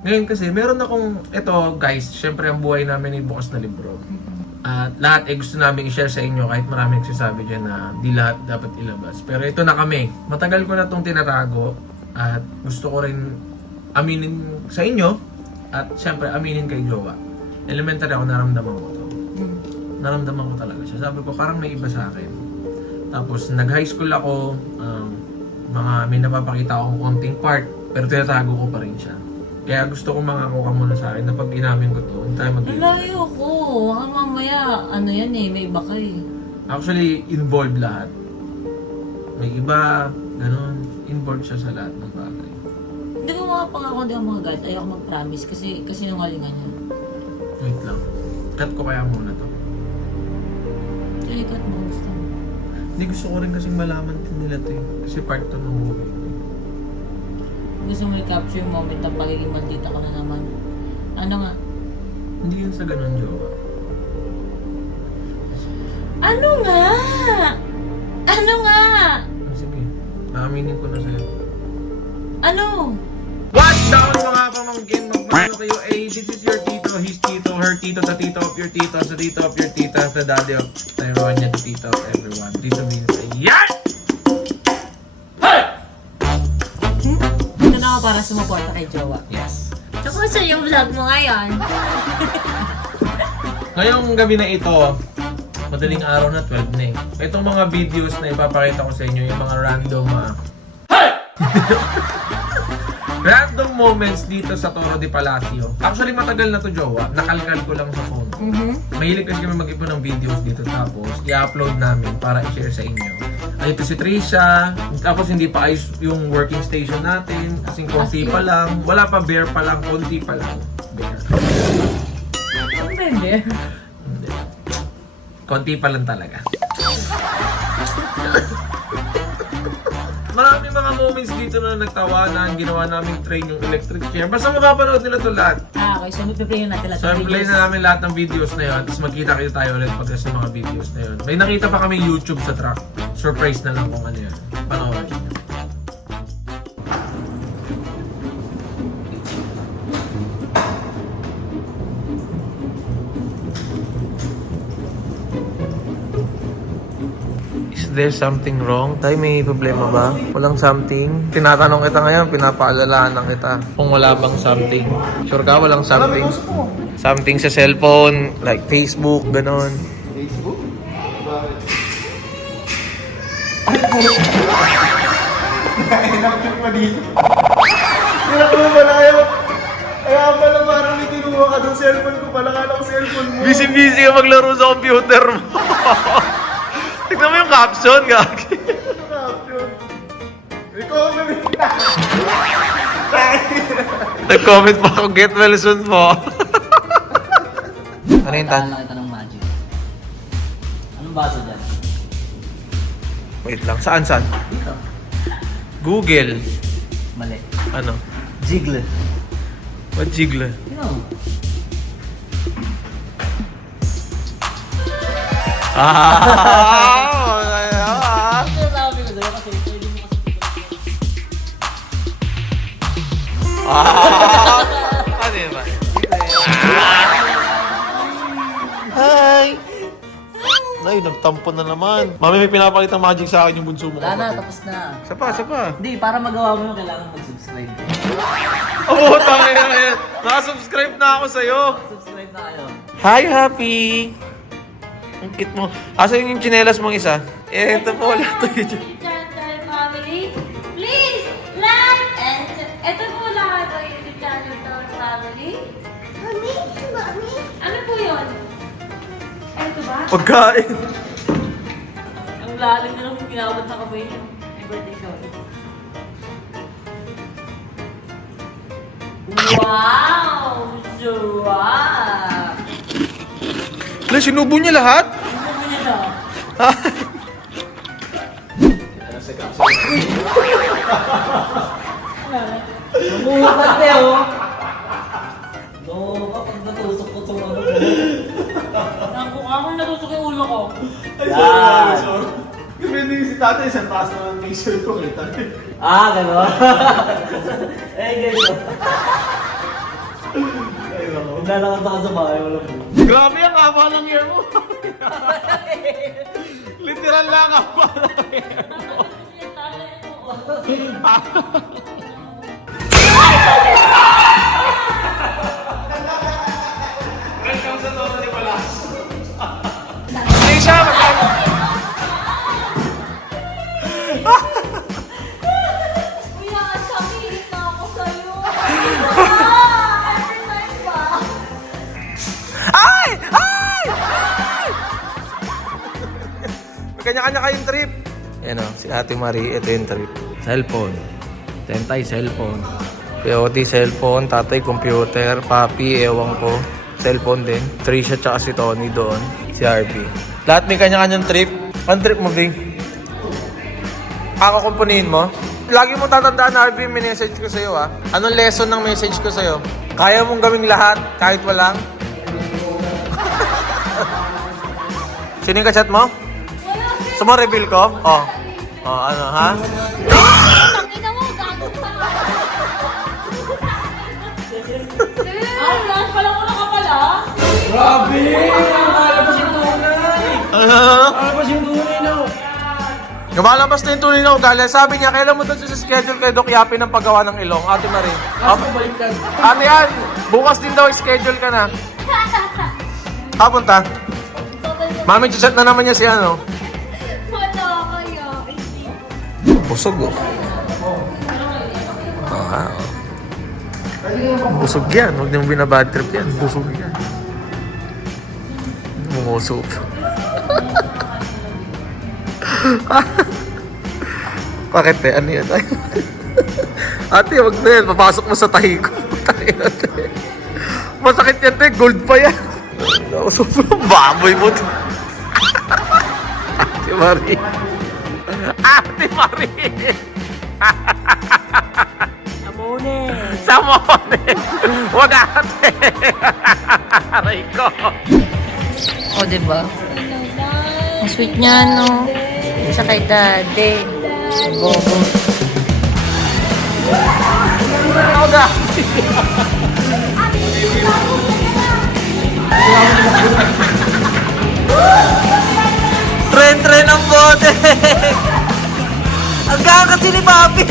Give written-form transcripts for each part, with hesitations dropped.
Ngayon kasi, meron akong, eto guys, syempre ang buhay namin ay bukas na libro. At lahat ay gusto namin i-share sa inyo kahit marami nagsasabi dyan na di lahat dapat ilabas. Pero ito na kami. Matagal ko na itong tinatago at gusto ko rin aminin sa inyo at syempre aminin kay Jowa. Elementary ako, naramdaman ko to. Naramdaman ko talaga siya. Sabi ko parang may iba sa akin. Tapos nag-high school ako, may napapakita akong konting part pero tinatago ko pa rin siya. Kaya gusto ko mangako ka muna sa akin na pag inamin ko to, hindi tayo mag-iwalay. Malayo ko. Baka mamaya, ano yan eh, may iba ka eh. Actually, involved lahat. May iba, ganun. Involved siya sa lahat ng bagay. Hindi ko makapangako, hindi ako magagat. Ayoko mag-promise kasi yung kalingan niya. Wait lang. Cut ko kaya muna to. Sige, cut mo gusto mo. Hindi gusto ko rin kasing malaman din nila to eh. Kasi part to ng movie. Gusto mo i-capture yung moment ng pagiging maldita ka na naman. Ano nga? Hindi yun sa ganun, Jowa. Ano nga? Ano nga? Sige, maaminin ko na sa'yo. Ano? What's down mga pamangkin? Magmano kayo? This is your tito, his tito, her tito, the tito of your tito, the tito of your tita, the daddy of everyone, the tito of everyone. Tito means yan! Ito na ako para sumuporta kay Jowa. Yes. Tsaka sa yung vlog mo ngayon. Ngayong gabi na ito, madaling araw na 12 na eh. Itong mga videos na ipapakita ko sa inyo, yung mga random random moments dito sa Toro de Palacio. Actually, matagal na to, Jowa. Nakalkal ko lang sa phone. Mahilig kasi kami mag-ipon ng videos dito tapos i-upload namin para i-share sa inyo. Ay, ito si Trisha. Tapos hindi pa ayos yung working station natin. Kasing konti pa lang. Wala pa, bare pa lang. Konti pa lang. Bare. Ano ba yun, Bear? Hindi. Konti pa lang talaga. Maraming mga moments dito na nagtawanan, ginawa namin train yung electric chair. Basta mapapanood nila ito lahat. Okay, so mag-play natin lahat. So, play na namin lahat ng videos na yun. Tapos magkita-kita tayo ulit pag sa mga videos na yun. May nakita pa kami YouTube sa truck. Surprise na lang kung ano yan. Panoorin nyo. Is there something wrong? Tay, may problema ba? Walang something? Tinatanong kita ngayon, pinapaalalahan lang kita. Kung wala bang something. Sure ka, walang something? Something sa cellphone, like Facebook, ganon. Facebook? Hinapit pa dito. Hirap mo pala kayo. Kaya pala parang may kinuha ka doon. Cellphone ko pala. Kala ko cellphone mo. Busy-busy ka maglaro sa computer mo. Tignan mo yung caption, gagi. Ano ka, yun? Recovery na. Nag-comment pa ako, get well soon po. Ano yung tan? Nakita ng magic. Anong basa dyan? Wait lang, saan? Dito. Google. Mali. Ano? Jiggle. What jiggle? No. Ah! Ito sabi ko sa'yo kasi pwede mo kasi Ano yun ba? Hi! Ay, nagtampo na naman. Mami, may pinapakita magic sa akin yung bunso mo. Wala na, tapos na. Sapa. Hindi, para magawa mo yun, kailangan mag-subscribe. Oo, tangin na yan. Nakasubscribe na ako sa'yo. Subscribe na kayo. Hi, Happy! Ang cute mo. Asan yung tsinelas mong isa? Eh, ito po, wala to yun. Channel family, please like and ito po lahat ng YouTube channel ng family. Mami? Ano po yun? Ito ba? Pagkain. Ang lalim na lang yung ginawad na kamay niyo. May birthday show. Wow! Sarap! Wala, sinubo niya lahat? Ano mo niya daw? Namuhukat niya, oh! No, pag natusok ko itong ano ko. Ako natusok yung ulo ko. Yan! Kasi hindi si tatay, isang taas na ng t-shirt ko kita. Ah, gano'n? Eh, guys. Naglalakad ako sa bahay, wala po. Grabe ang haba ng hair mo. Literal lang ang haba ng hair mo. Welcome sa Toto ni Palas. Hindi siya Kuya, sabihin na ako sa'yo. Every time ba? Ay! Ay! Ay! May kanya-kanya kayong trip. Yan o, si Ate Marie, ito yung trip. Cellphone. Tentay, cellphone. Peyote, cellphone. Tatay, computer. Papi, ewan ko. Cellphone din. Trisha tsaka si Tony doon. Si RB. Lahat may kanya-kanyang trip. Ang trip mo, Bing? Kakakumpunihin mo? Lagi mo tatandaan, RB, may message ko sa'yo, ha? Anong lesson ng message ko sa'yo? Kaya mong gawing lahat kahit walang? Sino yung kachat mo? Gusto mo reveal ko? Oh. Oh, ano, ha? Tangina mo, gago ka. Last pa lang una ka pala. Grabe! Lumalabas yung tunay! Ano? Lumalabas yung tunay na! Lumalabas na yung tunay na ugali. Sabi niya, kailan mo doon sa schedule kay Doc Yapi ng paggawa ng ilong? Ate Marie. Kaso baliktad. Ate Ann, bukas din daw schedule ka na. Kapunta. Mami, chat na naman niya si ano. Wala kaya. Busog oh. Busog yan. Huwag niyong binabad trip yan. Busog yan. Mungusop. Bakit eh? Ano yan? Ate, wag na yan. Papasok mo sa tahi ko. Masakit yan, te. Gold pa yan. Sobrang baboy mo. Ate Marie. Ate Marie. Amone! Samone. Wag ate. Aray ko. O, diba? Ang sweet niya, no? Sa kay daddy. Bobo. Oga. Tren ang bote. Ang gaan kasi ni Papi.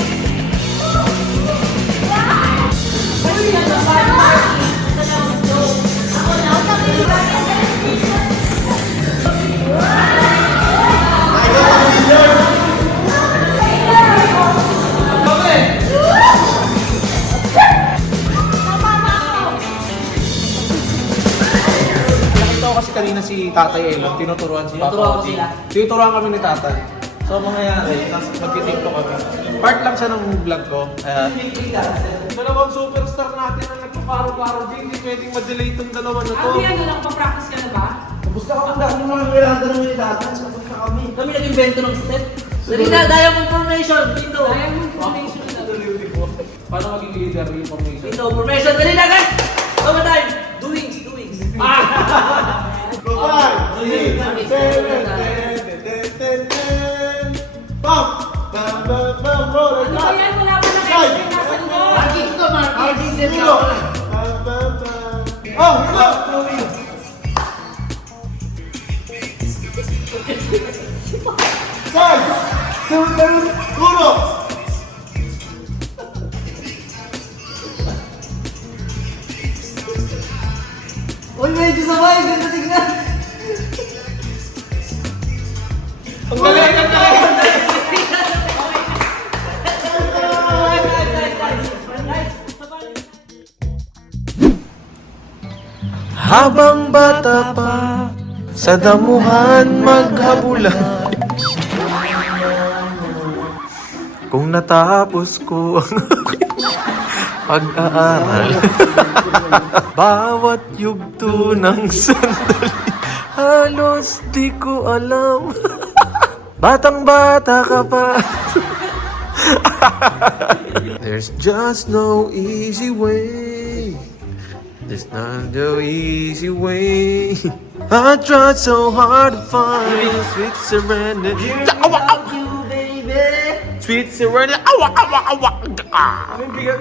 Nakita ko kasi kanina si Tatay Elon, tinuturuan si Papa Tinuturuan ko Odi. sila. Tinuturuan kami ni Tatay. So, mangyayari, magti-tiktok kami. Part lang siya ng vlog ko. Dalawang superstar natin ang nagpaparo-paro din. Hindi pwedeng ma-delay itong dalawa na to. Abi, ano lang, pa-practice ka na ba? Tapos na kami dahil mga kailangan namin ni Tatan. Tapos na kami. Kami nag-invento ng step. Dali na, diamond formation! Dito! Diamond formation na. Paano maging leader yung formation? Dito, formation! Dali na, guys! Over time! Doings! Go 5, 6, 7, 10. Bam! Bam, bam, bam, roll it up. Ayan, wala pa na Slide. Marking ko, marking! Zero. Bam, bam, bam. Oh, here we go. Side. Uno. Uy, medyo sabay! Ganda tignan! Ang galing, ang galing! Habang bata pa, sa damuhan maghabulan. Kung natapos ko ang pag-aaral, bawat yugto ng sandali, halos di ko alam. Batang-bata ka pa. There's just no easy way. There's not no easy way. I tried so hard to find sweet serenity. Sweet serenity. Awa, awa, awa. Anong bigat?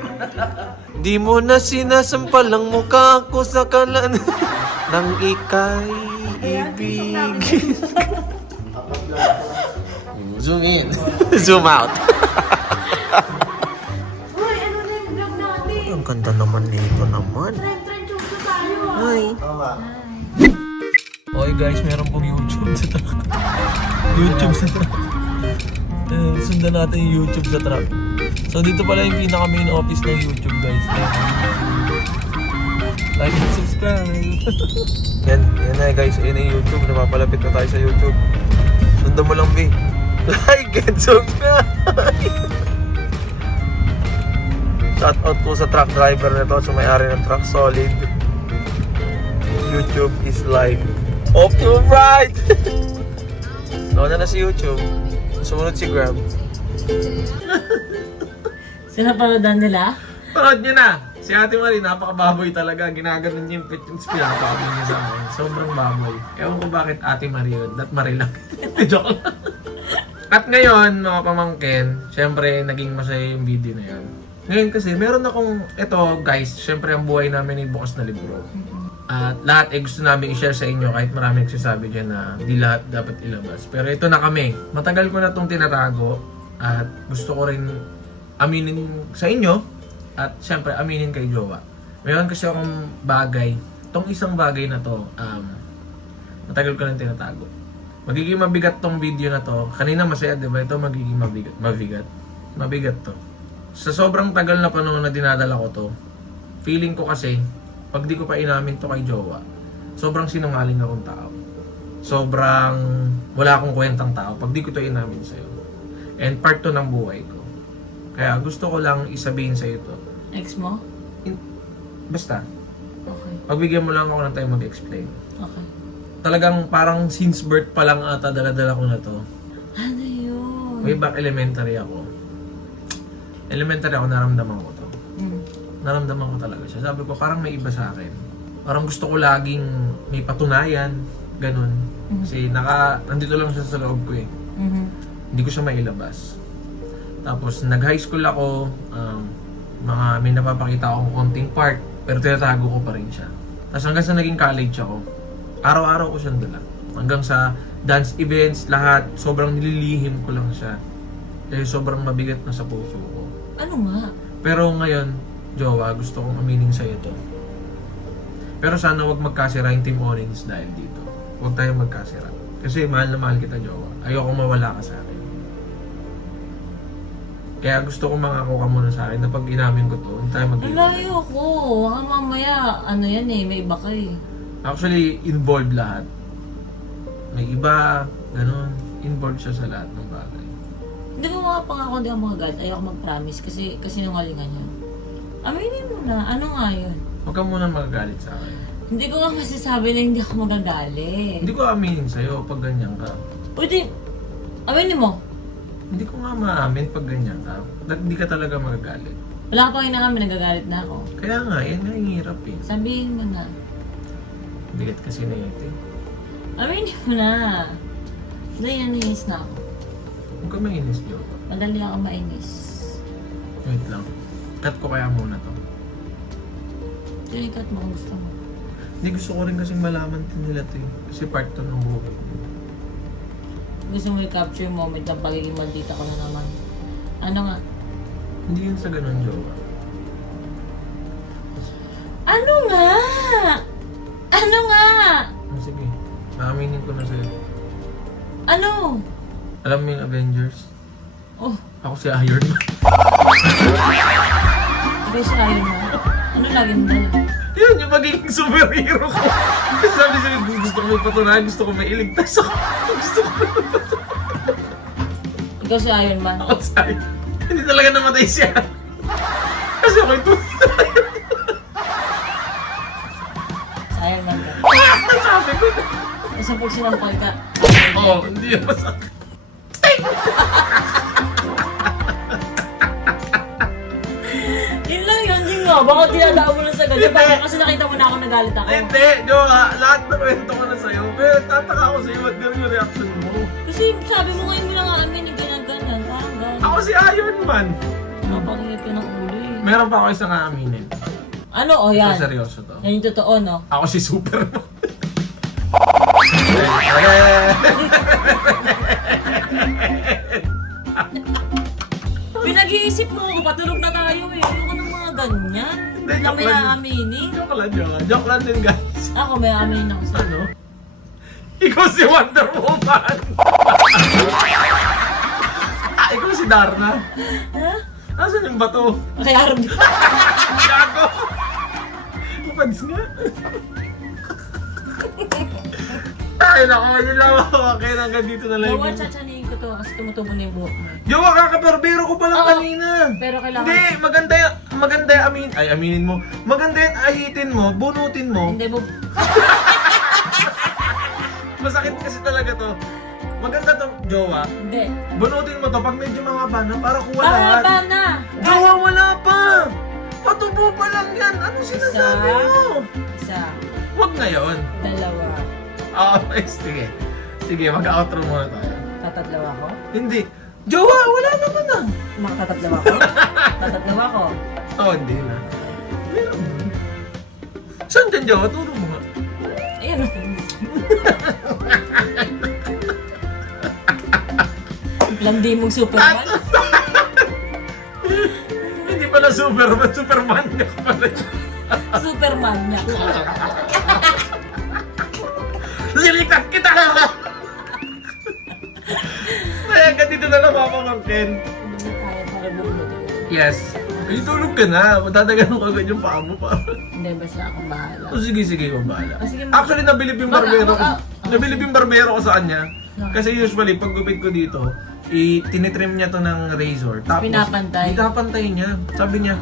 Di mo na sinasampal ang mukha ko sa kalan nang ika'y ibigin. Zoom in. Zoom out. Uy, ano na yung vlog natin? Ang ganda naman nito naman. Trend chucho tayo ah. Hi. Tama. Okay guys, meron pong YouTube sa truck. YouTube sa truck. Sundan natin yung YouTube sa truck. So dito pala yung pinaka main office ng YouTube guys. Like and subscribe. yan na guys, ayun na yung YouTube. Napapalapit na tayo sa YouTube. Sundan mo lang B. Like and subscribe. Shout out po sa truck driver nito, sa may-ari ng truck, Solid. YouTube is life. Hope you're right! Nauna na si YouTube. Sumunod si Grab. Sinapanodan nila? Parod nyo na! Si Ate Marie, napakababoy talaga. Ginaganon niya yung pitchings, pinapakamin niya sa akin. Sobrang baboy. Ewan ko bakit Ate Marie yun. Dat Marie lang. Joke lang. At ngayon, mga pamangkin, syempre, naging masaya yung video na yan. Ngayon kasi, meron akong, eto guys, syempre ang buhay namin ay bukas na libro. At lahat ay gusto namin i-share sa inyo kahit marami nagsasabi dyan na di lahat dapat ilabas. Pero ito na kami. Matagal ko na itong tinatago at gusto ko rin aminin sa inyo at syempre aminin kay Jowa. Mayroon kasi akong bagay. Itong isang bagay na to, matagal ko na tinatago. Magiging mabigat tong video na to. Kanina masaya, di ba? Ito magiging mabigat. Mabigat to. Sa sobrang tagal na panahon na dinadala ko to, feeling ko kasi pag di ko pa inamin to kay Jowa, sobrang sinungaling akong tao. Sobrang wala akong kwentang tao pag di ko to inamin sa'yo. And part to ng buhay ko. Kaya gusto ko lang isabihin sa'yo to. Ex mo? Basta, Okay. pagbigyan mo lang ako ng time mag-explain. Okay. Talagang parang since birth pa lang ata dala-dala ko na to. Ano yun? Way back elementary ako. Elementary ako, naramdaman ko to. Naramdaman ko talaga siya. Sabi ko, parang may iba sa akin. Parang gusto ko laging may patunayan, ganun. Kasi nandito lang siya sa loob ko eh. Hindi ko siya mailabas. Tapos nag-high school ako, may napapakita akong konting part, pero tinatago ko pa rin siya. Tapos hanggang sa naging college ako, araw-araw ko siyang dala. Hanggang sa dance events, lahat, sobrang nililihim ko lang siya. Kasi sobrang mabigat na sa puso ko. Ano nga? Pero ngayon, Jowa, gusto kong aminin sa'yo to. Pero sana wag magkasira yung Team Orange dahil dito. Huwag tayong magkasira. Kasi mahal na mahal kita, Jowa. Ayoko mawala ka sa akin. Kaya gusto kong mangako ka muna sa akin na pag inamin ko to, hindi tayo mag-iwalay. Malayo ko. Baka mamaya, ano yan eh, may iba ka eh. Actually, involved lahat. May iba, ganun. Involved siya sa lahat ng bagay. Hindi ko mga pangako, hindi ako magagalit. Ayoko mag-promise kasi nungalingan yun. Aminin mo na, ano nga yun? Huwag ka muna magagalit sa akin. Hindi ko nga masasabi na hindi ako magagalit. Hindi ko aminin sa'yo pag ganyan ka. Pwede, aminin mo. Hindi ko nga maamin pag ganyan ka. Hindi ka talaga magagalit. Wala ka pang inaamin, nagagalit na ako. Kaya nga, yan nga yung hirap eh. Sabihin mo na. Bigat kasi na ito eh. Aminin mo na. Nainis na ako. Huwag ka mainis, Joe. Madali ako mainis. Wait lang. Cut ko kaya muna to. Cut mo kung gusto mo. Hindi, gusto ko rin kasing malaman din nila to eh. Kasi part to ng buhay ko. Gusto mo i-capture yung moment ng pagiging maldita ko na naman. Ano nga? Hindi yun sa ganun, Joe. Ano nga? Ano nga? Sige, maaminin ko na sa'yo. Ano? Alam mo yung Avengers? Oh, Ako si Iron Man. ikaw si Iron Man. Ano lagi mo dala? Yun yung magiging superhero ko. Kasi sabi sa'yo, gusto ko may patunayan, gusto ko may iligtas ako. Gusto ko may Ikaw si Iron Man. Ako si Iron Man. Hindi talaga namatay siya. Kasi ako ito. Iron Man ka. Sabi ko na. Kasi pag sinampal ka, Oo, hindi yan masakit. yun lang yun, yun nga. Baka tinadaan mo lang sa ganyan. Baka kasi nakita mo na ako nagalit ako. Hindi, Jowa, lahat ng kwento ko na sa'yo. Pero tataka ako sa'yo, ba't ganun yung reaction mo? Kasi sabi mo ngayon mo lang amin yung ganyan-ganyan. Parang gano'n. Ako si Iron Man. Oh, Napakingit ka ng ulo eh. Meron pa ako isang aaminin. Ano? O yan. Ito seryoso to. Yan yung totoo, no? Ako si Superman. Pinag-iisip mo ako, patulog na tayo eh. Ayoko ng mga ganyan. Hindi, Hindi joke may lang. aaminin. Joke lang, joke. Joke lang din, guys. Ako may aaminin ako sa Ano? Ikaw si Wonder Woman. Ikaw si Darna. Ha? Asan yung bato? Kaya harap Gago! Kapads nga. Ay, naku, yun lang ako. Okay, hanggang dito na lang. Gawa, chachanin ko to kasi tumutubo na yung buhok mo. Jowa, kakabarbero ko pa lang Oo. kanina. Pero kailangan... Hindi, maganda yung aminin mo. Maganda yung ahitin mo, bunutin mo. Hindi mo... Masakit kasi talaga to. Maganda to, jowa. Hindi. Bunutin mo to pag medyo mahaba na para kuha lahat. Mahaba na! Jowa, wala pa! Patubo pa lang yan. Anong sinasabi Isa. mo? Isa. Huwag ngayon. Dalawa. Okay, sige. Sige, mag-outro muna tayo. Tatatlaw ako? Hindi. Jowa, wala naman na. Makatatlaw ako? Tatatlaw ako? Oh, hindi na. Meron. Saan dyan, Jowa? Turo mo nga. Ayun. Landi mong Superman? Hindi pala Superman. Superman ka pala. Superman niya. Silikat kita! Kaya hanggang dito na lang mapamangkin. Hindi tayo para bubunutin. Yes. Ay, tulog ka na. Matatagan ko agad yung paa mo pa. Hindi, basta akong bahala. O sige, sige, mabahala. Ah, sige, Actually, nabilib yung barbero ko. Ah, Nabilib yung barbero ko sa kanya. Kasi usually, pag gupit ko dito, tinitrim niya to ng razor. Tapos, Pinapantay. Pinapantay niya. Sabi niya,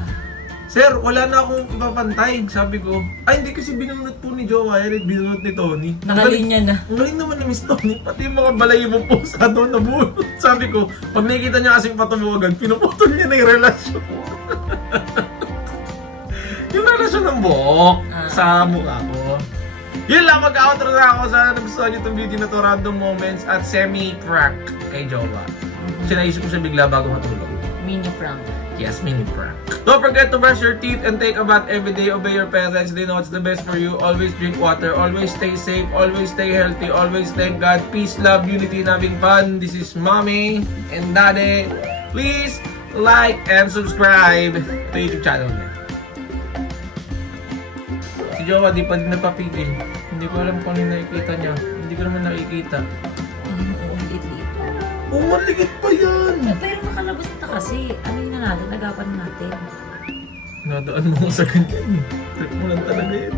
Sir, wala na akong ipapantay. Sabi ko, ay hindi kasi binunot po ni Joe Wyatt, binunot ni Tony. Nakalinya na. Ang galing naman ni Miss Tony, pati yung mga balayibong pusa doon nabunot. Sabi ko, pag nakikita niya kasing patubugan, pinuputol niya na yung relasyon. Yung relasyon ng buhok sa mukha ko. Yun lang, mag-outro na ako. Sana nagustuhan niyo itong video na to, random moments at semi-prank kay Jowa. Kasi naisip ko siya bigla bago matulog. Mini prank. Yes, mini prank. Don't forget to brush your teeth and take a bath every day. Obey your parents. They know what's the best for you. Always drink water. Always stay safe. Always stay healthy. Always thank God. Peace, love, unity, and having fun. This is Mommy and Daddy. Please like and subscribe to YouTube channel niya. Si Jowa di pa din napapigil. Hindi ko alam kung ano nakikita niya. Hindi ko naman nakikita. Ulit-lit. Oh, maligit pa yan! Pero makalabas na kasi. Ano yun na natin? Nagapan natin. Nadaan mo sa ganyan. Trip mo lang talaga yan.